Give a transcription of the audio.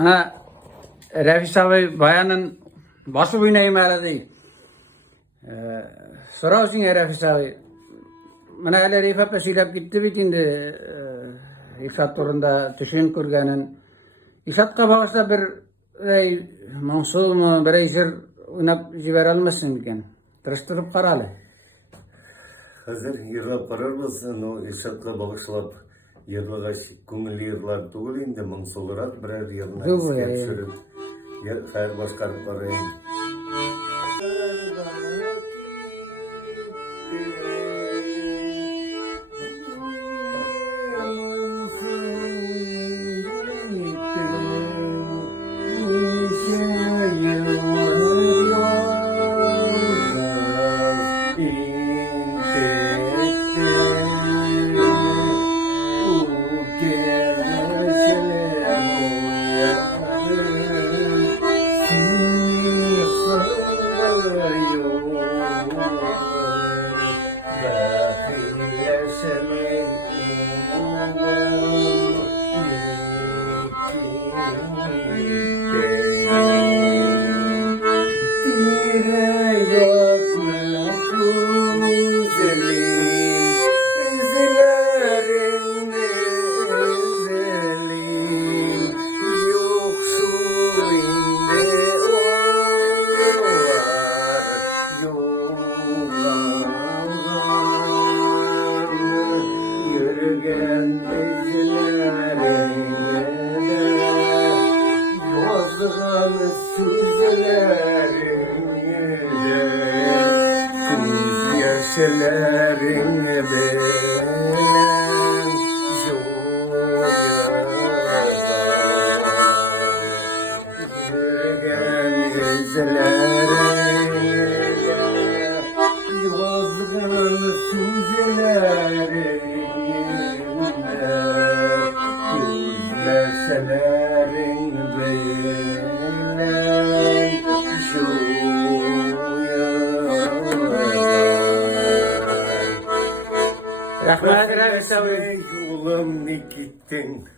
Mana Refis abi bayanın başı oynayayım aradı. Sorarsın ya Refis abi. Mana hele Rifat söylep gitti bitindi. İksat turunda düşün kurganın. İksatka bağışta bir mansur mu bir eşir oynap jiber almasın diken. Tırıştırıp karalı. Hazır yırlap karar mısın? O İrşat'la bağışlap yırlağa көңіл yırlar tuğul indi mıngsolarak birer yılına Tuğul, iskep evet. sürüp hayır başkarıp barayım. Yürügen izlerine yazgan sözlerine göz yaşlarına belen yürügen izlerine yazgan sözlerine gözleşelerin belen Rahmet Refis abi. Yolum ne gittin?